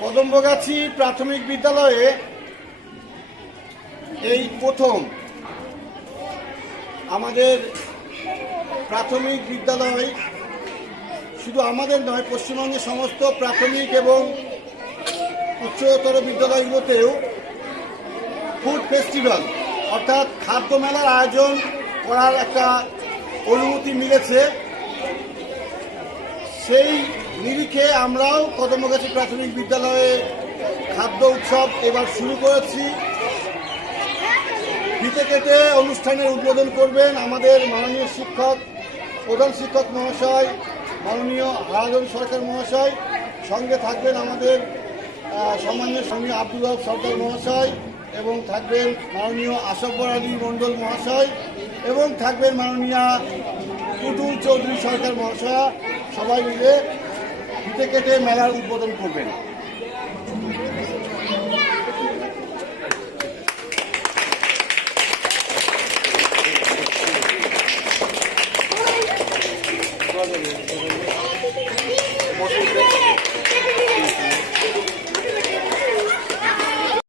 কদম্বগাছি প্রাথমিক বিদ্যালয়ে এই প্রথম আমাদের প্রাথমিক বিদ্যালয়, শুধু আমাদের নয়, পশ্চিমবঙ্গের সমস্ত প্রাথমিক এবং উচ্চতর বিদ্যালয়গুলোতেও ফুড ফেস্টিভ্যাল অর্থাৎ খাদ্য মেলার আয়োজন করার একটা অনুমতি মিলেছে। সেই নিরিখে আমরাও কদম্বগাছি প্রাথমিক বিদ্যালয়ে খাদ্য উৎসব এবার শুরু করেছি। ফিতে কেটে অনুষ্ঠানের উদ্বোধন করবেন আমাদের মাননীয় শিক্ষক, প্রধান শিক্ষক মহাশয়, মাননীয় হারাধন সরকার মহাশয়। সঙ্গে থাকবেন আমাদের সম্মানীয় সঙ্গে আব্দুল হক সরকার মহাশয়, এবং থাকবেন মাননীয় আসফর আলী মণ্ডল মহাশয়, এবং থাকবেন মাননীয় পুতুল চৌধুরী সরকার মহাশয়। সবাই মিলে ফিতে কেটে মেলার উদ্বোধন করবেন।